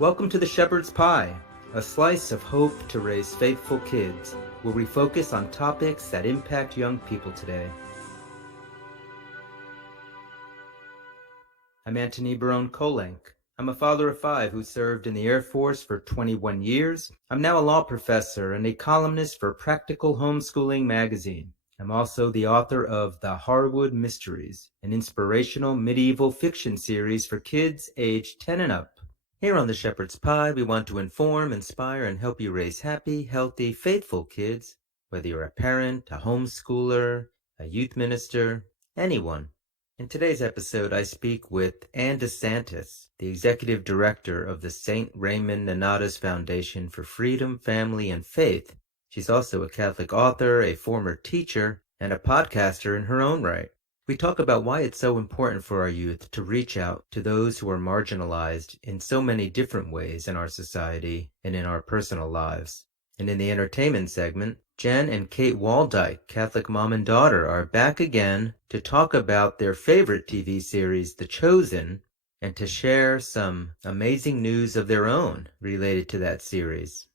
Welcome to the Shepherd's Pie, a slice of hope to raise faithful kids, where we focus on topics that impact young people today. I'm Antony Barone Kolenc. I'm a father of 5 who served in the Air Force for 21 years. I'm now a law professor and a columnist for Practical Homeschooling magazine. I'm also the author of The Harwood Mysteries, an inspirational medieval fiction series for kids aged 10 and up. Here on the Shepherd's Pie, we want to inform, inspire, and help you raise happy, healthy, faithful kids, whether you're a parent, a homeschooler, a youth minister, anyone. In today's episode, I speak with Ann DeSantis, the executive director of the St. Raymond Nonatus Foundation for Freedom, Family, and Faith. She's also a Catholic author, a former teacher, and a podcaster in her own right. We talk about why it's so important for our youth to reach out to those who are marginalized in so many different ways in our society and in our personal lives. And in the entertainment segment, Jen and Kate Waldyke, Catholic mom and daughter, are back again to talk about their favorite TV series, The Chosen, and to share some amazing news of their own related to that series.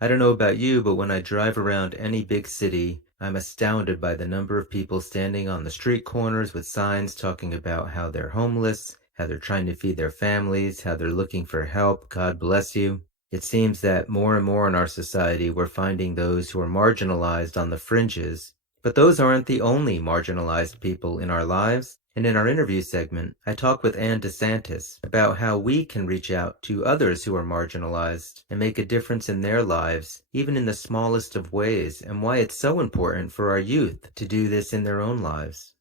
I don't know about you, but when I drive around any big city, I'm astounded by the number of people standing on the street corners with signs talking about how they're homeless, how they're trying to feed their families, how they're looking for help. God bless you. It seems that more and more in our society, we're finding those who are marginalized on the fringes. But those aren't the only marginalized people in our lives. And in our interview segment, I talk with Ann DeSantis about how we can reach out to others who are marginalized and make a difference in their lives, even in the smallest of ways, and why it's so important for our youth to do this in their own lives.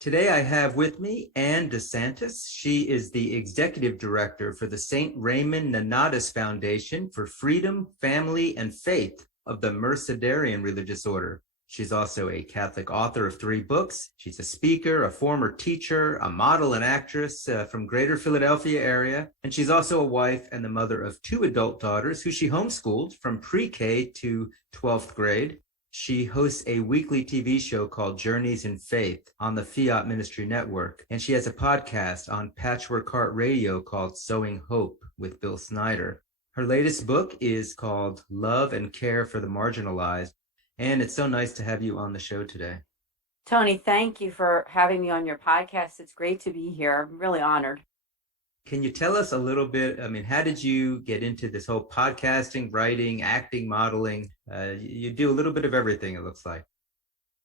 Today I have with me Ann DeSantis. She is the executive director for the St. Raymond Nonatus Foundation for Freedom, Family, and Faith of the Mercedarian religious order. She's also a Catholic author of 3 books. She's a speaker, a former teacher, a model and actress from Greater Philadelphia area. And she's also a wife and the mother of 2 adult daughters who she homeschooled from pre-K to 12th grade. She hosts a weekly TV show called Journeys in Faith on the Fiat Ministry Network, and she has a podcast on Patchwork Heart Radio called Sowing Hope with Bill Snyder. Her latest book is called Love and Care for the Marginalized, and it's so nice to have you on the show today. Tony, thank you for having me on your podcast. It's great to be here. I'm really honored. Can you tell us a little bit, how did you get into this whole podcasting, writing, acting, modeling? You do a little bit of everything, it looks like.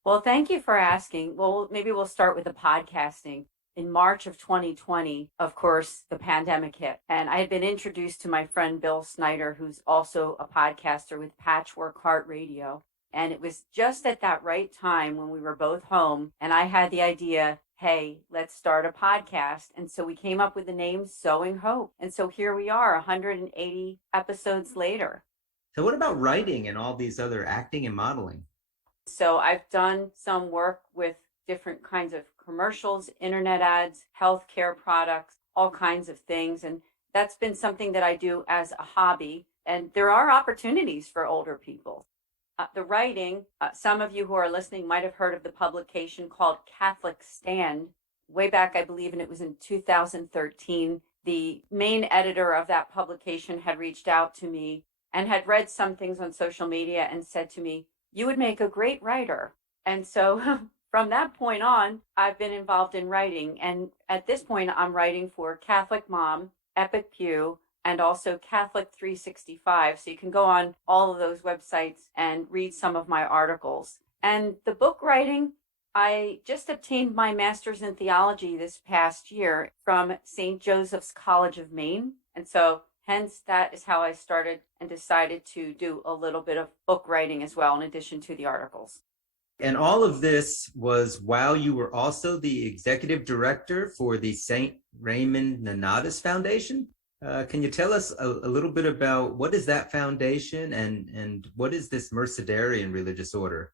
Well, thank you for asking. Well, maybe we'll start with the podcasting. In March of 2020, of course, the pandemic hit. And I had been introduced to my friend Bill Snyder, who's also a podcaster with Patchwork Heart Radio. And it was just at that right time when we were both home. And I had the idea, hey, let's start a podcast. And so we came up with the name Sowing Hope. And so here we are 180 episodes later. So what about writing and all these other acting and modeling? So I've done some work with different kinds of commercials, internet ads, healthcare products, all kinds of things. And that's been something that I do as a hobby. And there are opportunities for older people. The writing, some of you who are listening might have heard of the publication called Catholic Stand. Way back, I believe, and it was in 2013, the main editor of that publication had reached out to me and had read some things on social media and said to me, you would make a great writer. And so from that point on, I've been involved in writing. And at this point, I'm writing for Catholic Mom, Epic Pew, and also Catholic 365. So you can go on all of those websites and read some of my articles. And the book writing, I just obtained my master's in theology this past year from St. Joseph's College of Maine. And so hence that is how I started and decided to do a little bit of book writing as well, in addition to the articles. And all of this was while you were also the executive director for the St. Raymond Nonatus Foundation? Can you tell us a little bit about what is that foundation and what is this Mercedarian religious order?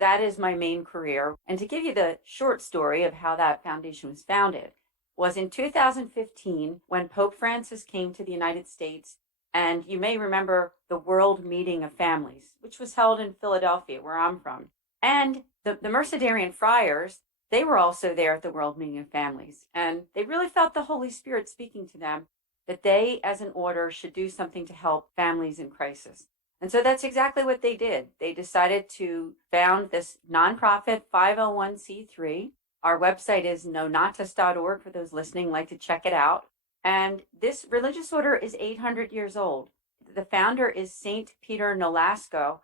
That is my main career. And to give you the short story of how that foundation was founded, was in 2015 when Pope Francis came to the United States. And you may remember the World Meeting of Families, which was held in Philadelphia, where I'm from. And the Mercedarian friars, they were also there at the World Meeting of Families. And they really felt the Holy Spirit speaking to them that they, as an order, should do something to help families in crisis. And so that's exactly what they did. They decided to found this nonprofit 501c3. Our website is nonatus.org for those listening like to check it out. And this religious order is 800 years old. The founder is Saint Peter Nolasco.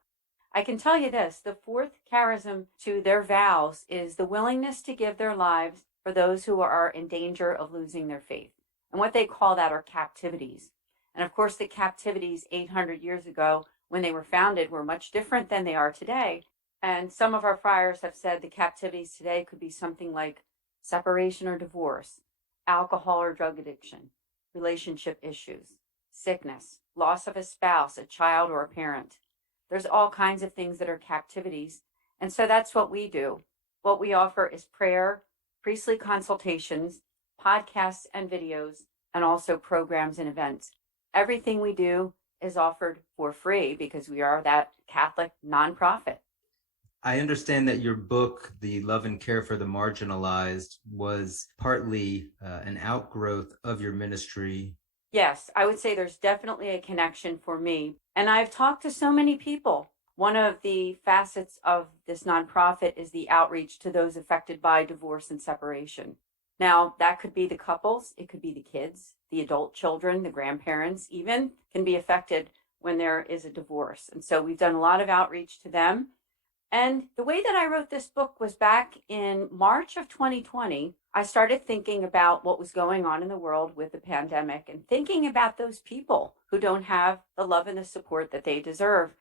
I can tell you this, the fourth charism to their vows is the willingness to give their lives for those who are in danger of losing their faith. And what they call that are captivities. And of course, the captivities 800 years ago when they were founded were much different than they are today. And some of our friars have said the captivities today could be something like separation or divorce, alcohol or drug addiction, relationship issues, sickness, loss of a spouse, a child, or a parent. There's all kinds of things that are captivities. And so that's what we do. What we offer is prayer, priestly consultations, podcasts and videos, and also programs and events. Everything we do is offered for free because we are that Catholic nonprofit. I understand that your book, The Love and Care for the Marginalized, was partly an outgrowth of your ministry. Yes, I would say there's definitely a connection for me. And I've talked to so many people. One of the facets of this nonprofit is the outreach to those affected by divorce and separation. Now, that could be the couples, it could be the kids, the adult children, the grandparents even can be affected when there is a divorce. And so we've done a lot of outreach to them. And the way that I wrote this book was back in March of 2020. I started thinking about what was going on in the world with the pandemic and thinking about those people who don't have the love and the support that they deserve.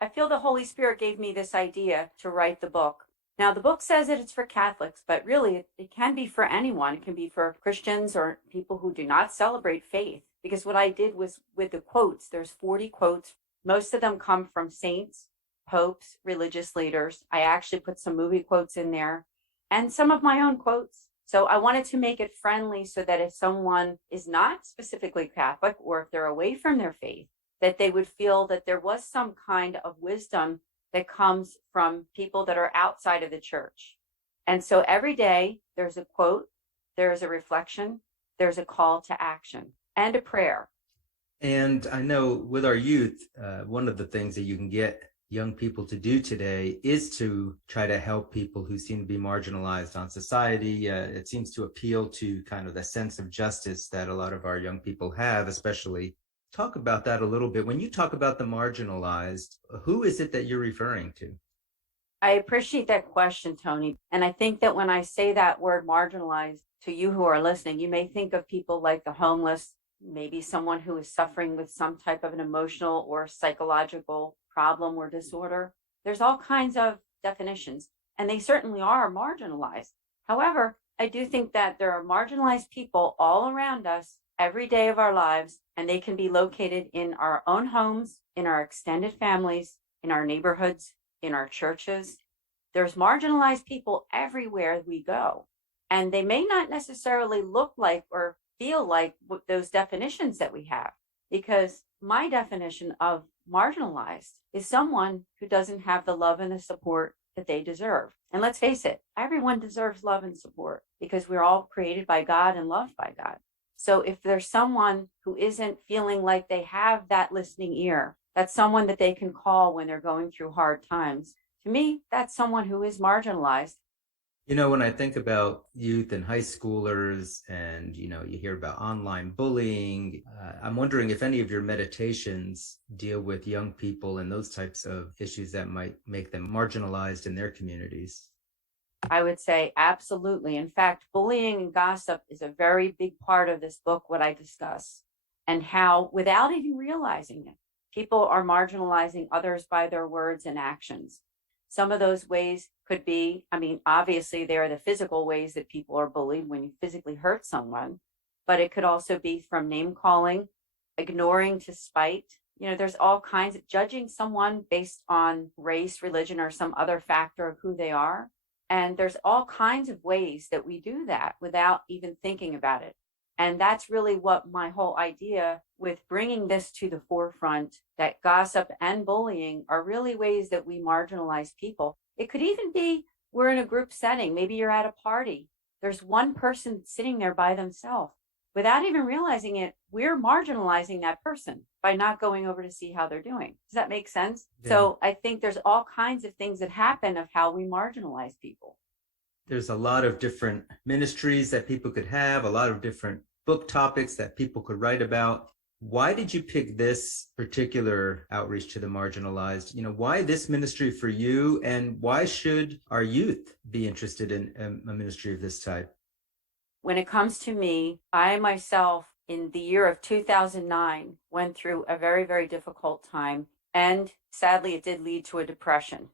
I feel the Holy Spirit gave me this idea to write the book. Now, the book says that it's for Catholics, but really it can be for anyone. It can be for Christians or people who do not celebrate faith. Because what I did was with the quotes, there's 40 quotes. Most of them come from saints, popes, religious leaders. I actually put some movie quotes in there and some of my own quotes. So I wanted to make it friendly so that if someone is not specifically Catholic or if they're away from their faith, that they would feel that there was some kind of wisdom that comes from people that are outside of the church. And so every day there's a quote, there's a reflection, there's a call to action and a prayer. And I know with our youth, one of the things that you can get young people to do today is to try to help people who seem to be marginalized on society. It seems to appeal to kind of the sense of justice that a lot of our young people have, especially. Talk about that a little bit. When you talk about the marginalized, who is it that you're referring to? I appreciate that question, Tony. And I think that when I say that word marginalized to you who are listening, you may think of people like the homeless, maybe someone who is suffering with some type of an emotional or psychological problem or disorder. There's all kinds of definitions, and they certainly are marginalized. However, I do think that there are marginalized people all around us every day of our lives, and they can be located in our own homes, in our extended families, in our neighborhoods, in our churches. There's marginalized people everywhere we go, and they may not necessarily look like or feel like those definitions that we have, because my definition of marginalized is someone who doesn't have the love and the support that they deserve. And let's face it, everyone deserves love and support because we're all created by God and loved by God. So if there's someone who isn't feeling like they have that listening ear, that's someone that they can call when they're going through hard times. To me, that's someone who is marginalized. You know, when I think about youth and high schoolers and, you hear about online bullying, I'm wondering if any of your meditations deal with young people and those types of issues that might make them marginalized in their communities. I would say absolutely. In fact, bullying and gossip is a very big part of this book, what I discuss, and how, without even realizing it, people are marginalizing others by their words and actions. Some of those ways could be, obviously there are the physical ways that people are bullied when you physically hurt someone, but it could also be from name calling, ignoring to spite, There's all kinds of judging someone based on race, religion, or some other factor of who they are. And there's all kinds of ways that we do that without even thinking about it. And that's really what my whole idea with bringing this to the forefront, that gossip and bullying are really ways that we marginalize people. It could even be we're in a group setting. Maybe you're at a party. There's one person sitting there by themselves. Without even realizing it, we're marginalizing that person by not going over to see how they're doing. Does that make sense? Yeah. So I think there's all kinds of things that happen of how we marginalize people. There's a lot of different ministries that people could have, a lot of different book topics that people could write about. Why did you pick this particular outreach to the marginalized? Why this ministry for you, and why should our youth be interested in a ministry of this type? When it comes to me, I myself, in the year of 2009, went through a very, very difficult time. And sadly, it did lead to a depression.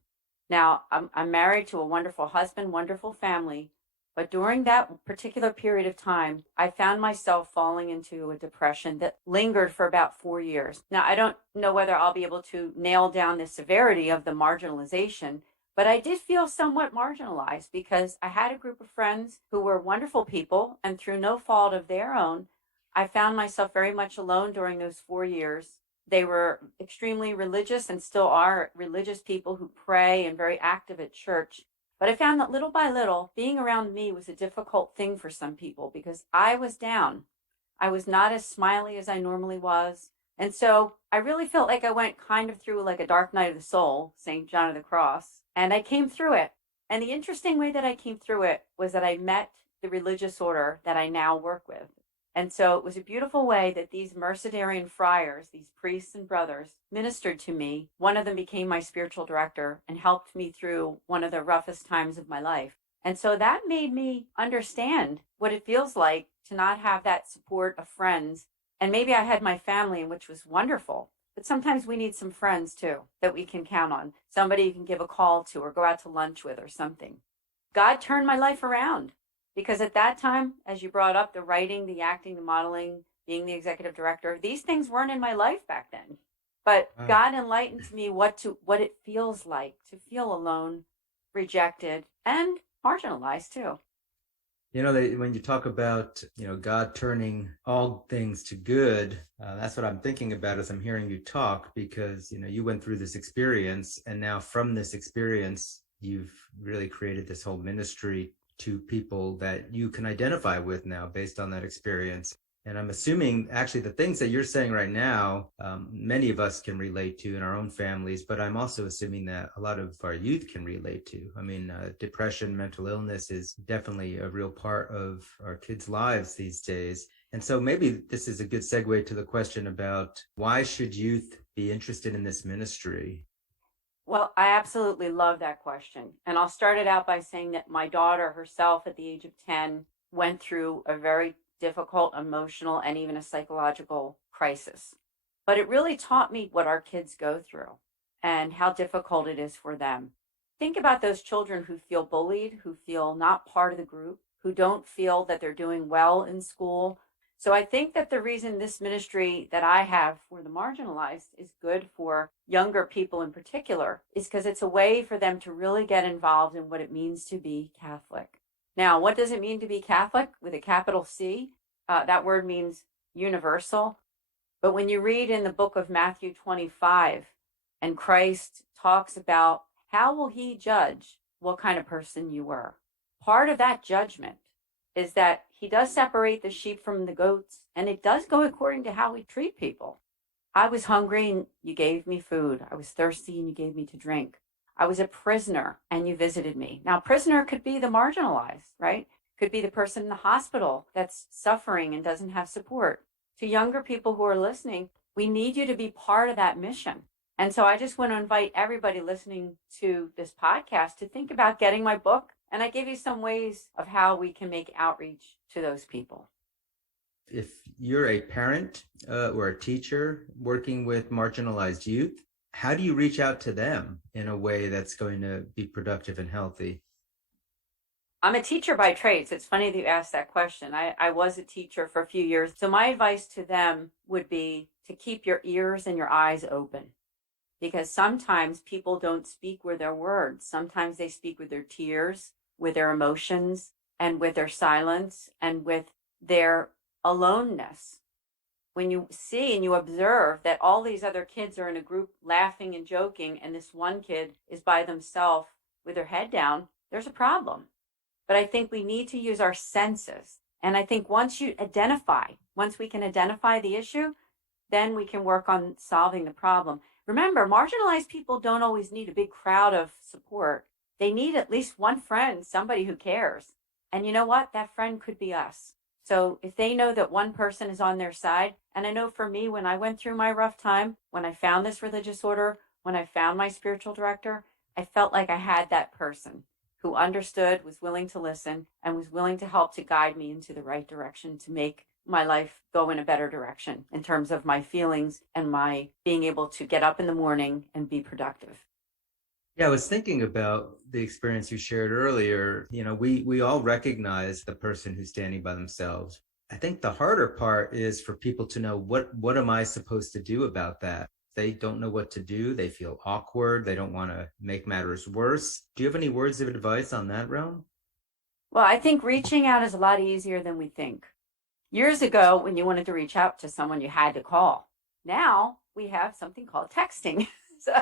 Now, I'm married to a wonderful husband, wonderful family. But during that particular period of time, I found myself falling into a depression that lingered for about 4 years. Now, I don't know whether I'll be able to nail down the severity of the marginalization, but I did feel somewhat marginalized because I had a group of friends who were wonderful people, and through no fault of their own, I found myself very much alone during those 4 years. They were extremely religious and still are religious people who pray and very active at church. But I found that little by little, being around me was a difficult thing for some people because I was down. I was not as smiley as I normally was. And so I really felt like I went kind of through like a dark night of the soul, St. John of the Cross, and I came through it. And the interesting way that I came through it was that I met the religious order that I now work with. And so it was a beautiful way that these Mercedarian friars, these priests and brothers, ministered to me. One of them became my spiritual director and helped me through one of the roughest times of my life. And so that made me understand what it feels like to not have that support of friends. And maybe I had my family, which was wonderful. But sometimes we need some friends too that we can count on. Somebody you can give a call to or go out to lunch with or something. God turned my life around. Because at that time, as you brought up, the writing, the acting, the modeling, being the executive director, these things weren't in my life back then. But God enlightened to me what it feels like to feel alone, rejected, and marginalized too. When you talk about, God turning all things to good, that's what I'm thinking about as I'm hearing you talk, because, you went through this experience, and now from this experience, you've really created this whole ministry to people that you can identify with now based on that experience. And I'm assuming actually the things that you're saying right now, many of us can relate to in our own families, but I'm also assuming that a lot of our youth can relate to. I mean, depression, mental illness is definitely a real part of our kids' lives these days. And so maybe this is a good segue to the question about why should youth be interested in this ministry? Well, I absolutely love that question. And I'll start it out by saying that my daughter herself at the age of 10 went through a very difficult emotional and even a psychological crisis. But it really taught me what our kids go through and how difficult it is for them. Think about those children who feel bullied, who feel not part of the group, who don't feel that they're doing well in school. So I think that the reason this ministry that I have for the marginalized is good for younger people in particular is because it's a way for them to really get involved in what it means to be Catholic. Now, what does it mean to be Catholic with a capital C? That word means universal. But when you read in the book of Matthew 25, and Christ talks about how will he judge what kind of person you were, part of that judgment is that he does separate the sheep from the goats, and it does go according to how we treat people. I was hungry and you gave me food. I was thirsty and you gave me to drink. I was a prisoner and you visited me. Now, prisoner could be the marginalized, right? Could be the person in the hospital that's suffering and doesn't have support. To younger people who are listening, we need you to be part of that mission. And so I just want to invite everybody listening to this podcast to think about getting my book. And I give you some ways of how we can make outreach to those people. If you're a parent or a teacher working with marginalized youth, how do you reach out to them in a way that's going to be productive and healthy? I'm a teacher by trade, so it's funny that you asked that question. I was a teacher for a few years. So my advice to them would be to keep your ears and your eyes open, because sometimes people don't speak with their words. Sometimes they speak with their tears, with their emotions, and with their silence, and with their aloneness. When you see and you observe that all these other kids are in a group laughing and joking, and this one kid is by themselves with their head down, there's a problem. But I think we need to use our senses. And I think once we can identify the issue, then we can work on solving the problem. Remember, marginalized people don't always need a big crowd of support. They need at least one friend, somebody who cares. And you know what? That friend could be us. So if they know that one person is on their side, and I know for me, when I went through my rough time, when I found this religious order, when I found my spiritual director, I felt like I had that person who understood, was willing to listen, and was willing to help to guide me into the right direction to make my life go in a better direction in terms of my feelings and my being able to get up in the morning and be productive. Yeah, I was thinking about the experience you shared earlier. We all recognize the person who's standing by themselves. I think the harder part is for people to know what am I supposed to do about that? They don't know what to do. They feel awkward. They don't want to make matters worse. Do you have any words of advice on that realm? Well, I think reaching out is a lot easier than we think. Years ago, when you wanted to reach out to someone, you had to call. Now we have something called texting. So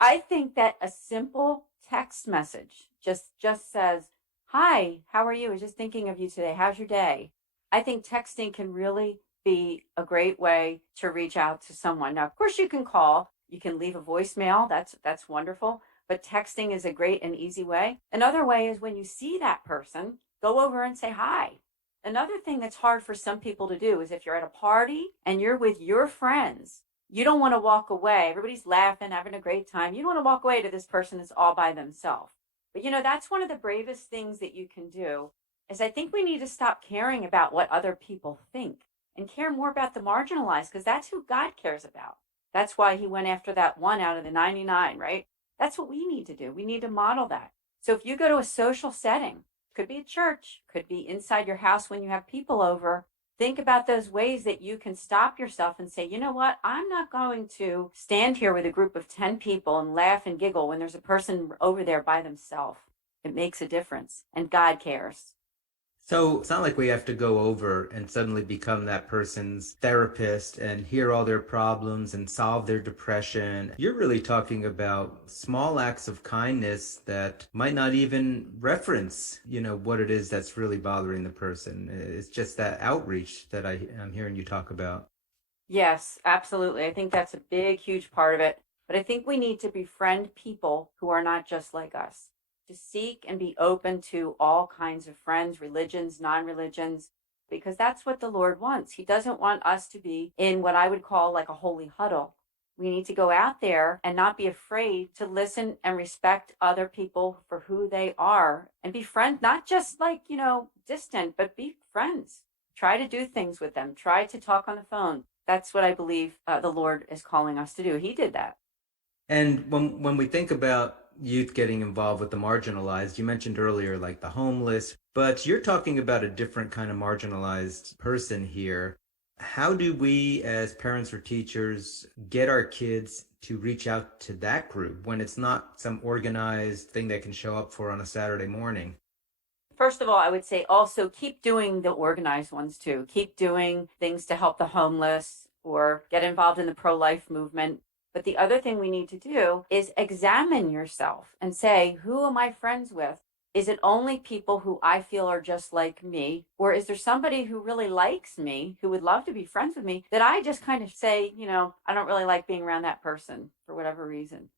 I think that a simple text message just says, "Hi, how are you? I was just thinking of you today. How's your day?" I think texting can really be a great way to reach out to someone. Now, of course, you can call, you can leave a voicemail. That's wonderful. But texting is a great and easy way. Another way is when you see that person, go over and say hi. Another thing that's hard for some people to do is if you're at a party and you're with your friends, you don't want to walk away. Everybody's laughing, having a great time. You don't want to walk away to this person that's all by themselves. But that's one of the bravest things that you can do is I think we need to stop caring about what other people think and care more about the marginalized, because that's who God cares about. That's why he went after that one out of the 99, right? That's what we need to do. We need to model that. So if you go to a social setting, could be a church, could be inside your house when you have people over, think about those ways that you can stop yourself and say, you know what? I'm not going to stand here with a group of 10 people and laugh and giggle when there's a person over there by themselves. It makes a difference, and God cares. So it's not like we have to go over and suddenly become that person's therapist and hear all their problems and solve their depression. You're really talking about small acts of kindness that might not even reference, what it is that's really bothering the person. It's just that outreach that I'm hearing you talk about. Yes, absolutely. I think that's a big, huge part of it. But I think we need to befriend people who are not just like us, to seek and be open to all kinds of friends, religions, non-religions, because that's what the Lord wants. He doesn't want us to be in what I would call like a holy huddle. We need to go out there and not be afraid to listen and respect other people for who they are and be friends, not just like, distant, but be friends. Try to do things with them. Try to talk on the phone. That's what I believe the Lord is calling us to do. He did that. And when we think about youth getting involved with the marginalized, you mentioned earlier like the homeless, but you're talking about a different kind of marginalized person here. How do we as parents or teachers get our kids to reach out to that group when it's not some organized thing they can show up for on a Saturday morning? First of all, I would say also keep doing the organized ones too. Keep doing things to help the homeless or get involved in the pro-life movement. But the other thing we need to do is examine yourself and say, who am I friends with? Is it only people who I feel are just like me? Or is there somebody who really likes me, who would love to be friends with me, that I just kind of say, I don't really like being around that person for whatever reason?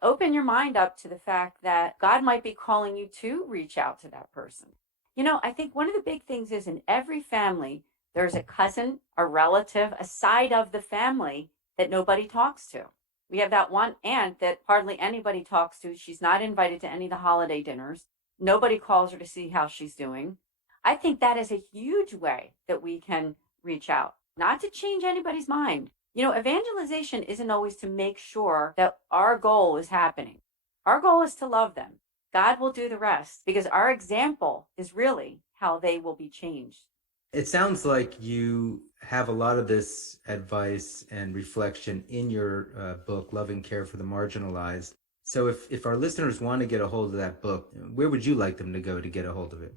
Open your mind up to the fact that God might be calling you to reach out to that person. I think one of the big things is in every family, there's a cousin, a relative, a side of the family that nobody talks to. We have that one aunt that hardly anybody talks to. She's not invited to any of the holiday dinners. Nobody calls her to see how she's doing. I think that is a huge way that we can reach out, not to change anybody's mind. Evangelization isn't always to make sure that our goal is happening. Our goal is to love them. God will do the rest, because our example is really how they will be changed. It sounds like you have a lot of this advice and reflection in your book, Love and Care for the Marginalized. So if our listeners want to get a hold of that book, where would you like them to go to get a hold of it?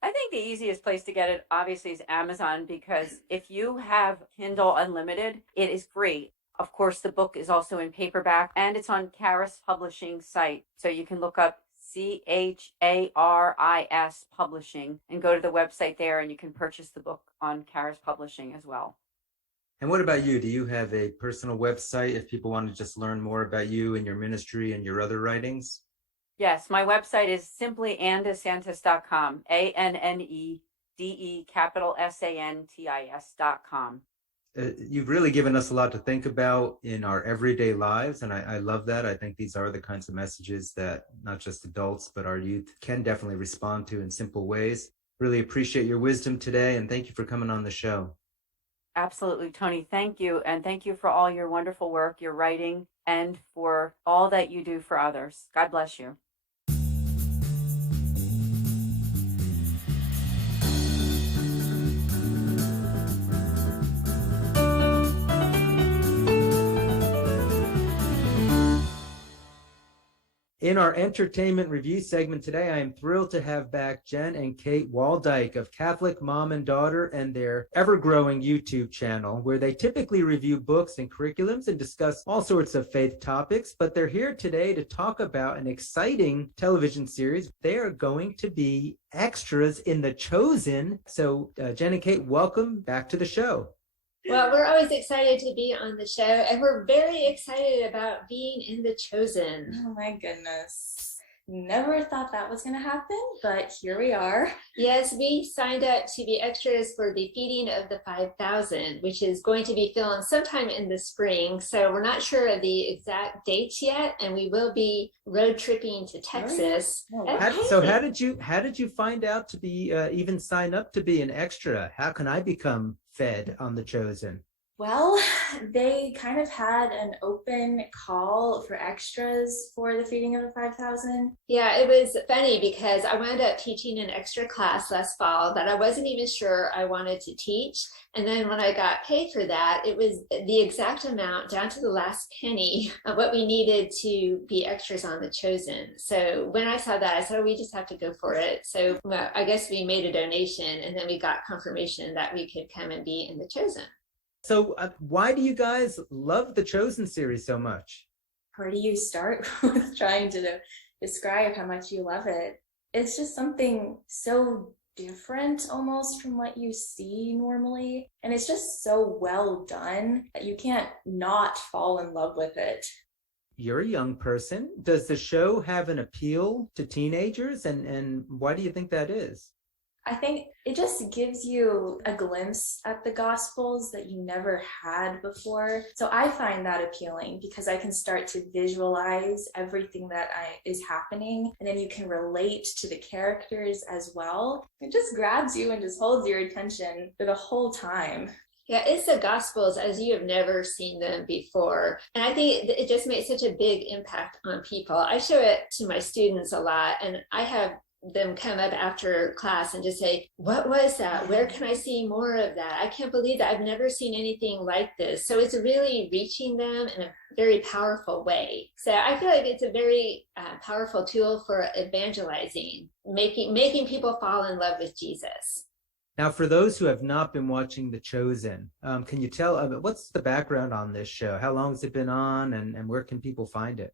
I think the easiest place to get it obviously is Amazon, because if you have Kindle Unlimited, it is free. Of course, the book is also in paperback and it's on Charis Publishing site. So you can look up CHARIS Publishing and go to the website there, and you can purchase the book on Charis Publishing as well. And what about you? Do you have a personal website if people want to just learn more about you and your ministry and your other writings? Yes, my website is simply AnnDeSantis.com, ANNEDESantis.com. You've really given us a lot to think about in our everyday lives, and I love that. I think these are the kinds of messages that not just adults, but our youth can definitely respond to in simple ways. Really appreciate your wisdom today, and thank you for coming on the show. Absolutely, Tony. Thank you. And thank you for all your wonderful work, your writing, and for all that you do for others. God bless you. In our entertainment review segment today, I am thrilled to have back Jen and Kate Waldyke of Catholic Mom and Daughter and their ever-growing YouTube channel, where they typically review books and curriculums and discuss all sorts of faith topics. But they're here today to talk about an exciting television series. They are going to be extras in The Chosen. So Jen and Kate, welcome back to the show. Well, we're always excited to be on the show, and we're very excited about being in The Chosen. Oh my goodness. Never thought that was going to happen, but here we are. Yes, we signed up to be extras for the Feeding of the 5,000, which is going to be filmed sometime in the spring. So we're not sure of the exact dates yet, and we will be road tripping to Texas. So how did you find out to be even sign up to be an extra? How can I become fed on The Chosen? Well, they kind of had an open call for extras for the Feeding of the 5,000. Yeah, it was funny because I wound up teaching an extra class last fall that I wasn't even sure I wanted to teach. And then when I got paid for that, it was the exact amount down to the last penny of what we needed to be extras on The Chosen. So when I saw that, I said, oh, we just have to go for it. So I guess we made a donation, and then we got confirmation that we could come and be in The Chosen. So why do you guys love the Chosen series so much? Where do you start with trying to describe how much you love it? It's just something so different almost from what you see normally. And it's just so well done that you can't not fall in love with it. You're a young person. Does the show have an appeal to teenagers? And why do you think that is? I think it just gives you a glimpse at the Gospels that you never had before. So I find that appealing because I can start to visualize everything that is happening, and then you can relate to the characters as well. It just grabs you and just holds your attention for the whole time. Yeah, it's the Gospels as you have never seen them before. And I think it just makes such a big impact on people. I show it to my students a lot, and I have them come up after class and just say, what was that? Where can I see more of that? I can't believe that. I've never seen anything like this. So it's really reaching them in a very powerful way. So I feel like it's a very powerful tool for evangelizing, making people fall in love with Jesus. Now, for those who have not been watching The Chosen, can you tell, what's the background on this show? How long has it been on, and where can people find it?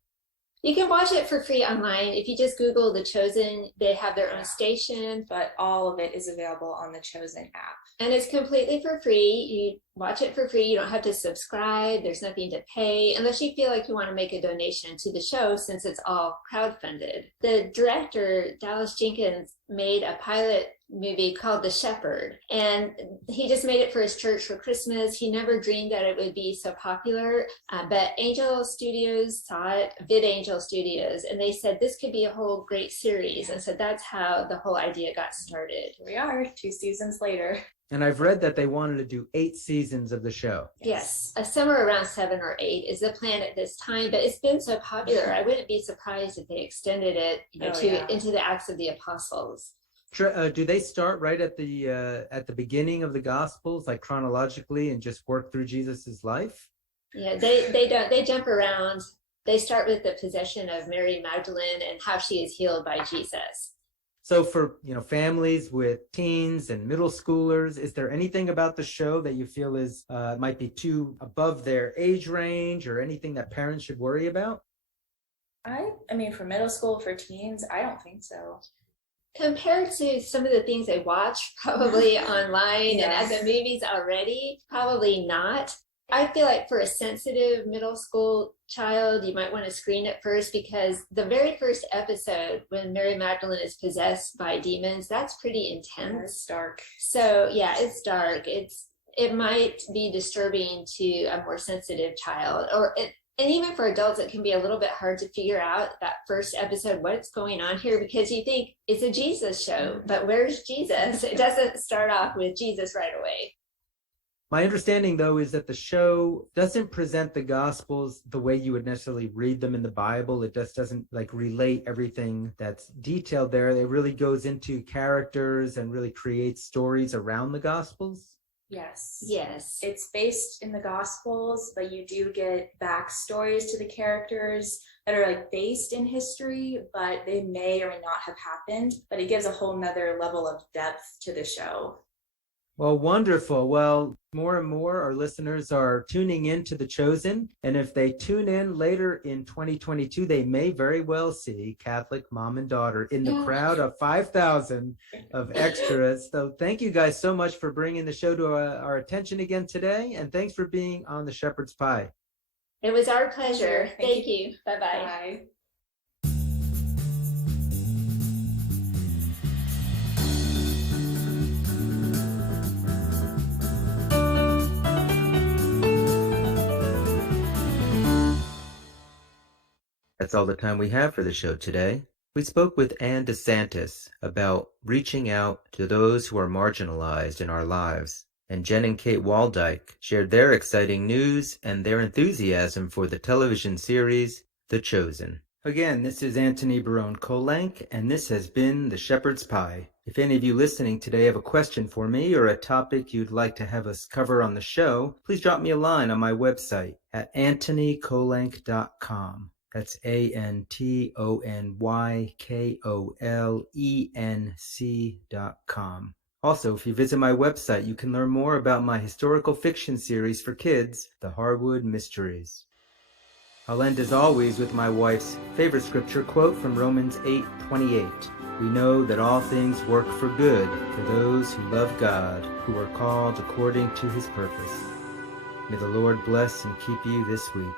You can watch it for free online. If you just Google The Chosen, they have their own station. But all of it is available on the Chosen app. And it's completely for free. You watch it for free. You don't have to subscribe. There's nothing to pay unless you feel like you want to make a donation to the show, since it's all crowdfunded. The director, Dallas Jenkins, made a pilot movie called The Shepherd, and he just made it for his church for Christmas. He never dreamed that it would be so popular, but Angel Studios saw it, VidAngel Studios, and they said this could be a whole great series. And so that's how the whole idea got started. Here we are 2 seasons later. And I've read that they wanted to do 8 seasons of the show. Yes, somewhere around 7 or 8 is the plan at this time, but it's been so popular. I wouldn't be surprised if they extended it into the Acts of the Apostles. Do they start right at the beginning of the Gospels, like chronologically, and just work through Jesus's life? Yeah, they don't. They jump around. They start with the possession of Mary Magdalene and how she is healed by Jesus. So for families with teens and middle schoolers, is there anything about the show that you feel is might be too above their age range, or anything that parents should worry about? I mean, for middle school, for teens, I don't think so. Compared to some of the things they watch probably online and at the movies already, probably not. I feel like for a sensitive middle school child, you might want to screen it first, because the very first episode when Mary Magdalene is possessed by demons, that's pretty intense. It's dark. So yeah, it's dark. It might be disturbing to a more sensitive child, and even for adults, it can be a little bit hard to figure out that first episode, what's going on here, because you think it's a Jesus show, but where's Jesus? It doesn't start off with Jesus right away. My understanding, though, is that the show doesn't present the Gospels the way you would necessarily read them in the Bible. It just doesn't relate everything that's detailed there. It really goes into characters and really creates stories around the Gospels. Yes. It's based in the Gospels, but you do get backstories to the characters that are based in history, but they may or may not have happened. But it gives a whole nother level of depth to the show. Well, wonderful. Well, more and more our listeners are tuning in to The Chosen. And if they tune in later in 2022, they may very well see Catholic mom and daughter in the crowd of 5,000 of extras. So thank you guys so much for bringing the show to our attention again today. And thanks for being on the Shepherd's Pie. It was our pleasure. Thank you. Bye-bye. Bye. That's all the time we have for the show today. We spoke with Ann DeSantis about reaching out to those who are marginalized in our lives. And Jen and Kate Waldyke shared their exciting news and their enthusiasm for the television series, The Chosen. Again, this is Antony Barone Kolenc, and this has been The Shepherd's Pie. If any of you listening today have a question for me or a topic you'd like to have us cover on the show, please drop me a line on my website at antonykolenc.com. That's AntonyKolenc.com. Also, if you visit my website, you can learn more about my historical fiction series for kids, The Harwood Mysteries. I'll end as always with my wife's favorite scripture quote from Romans 8:28. We know that all things work for good for those who love God, who are called according to his purpose. May the Lord bless and keep you this week.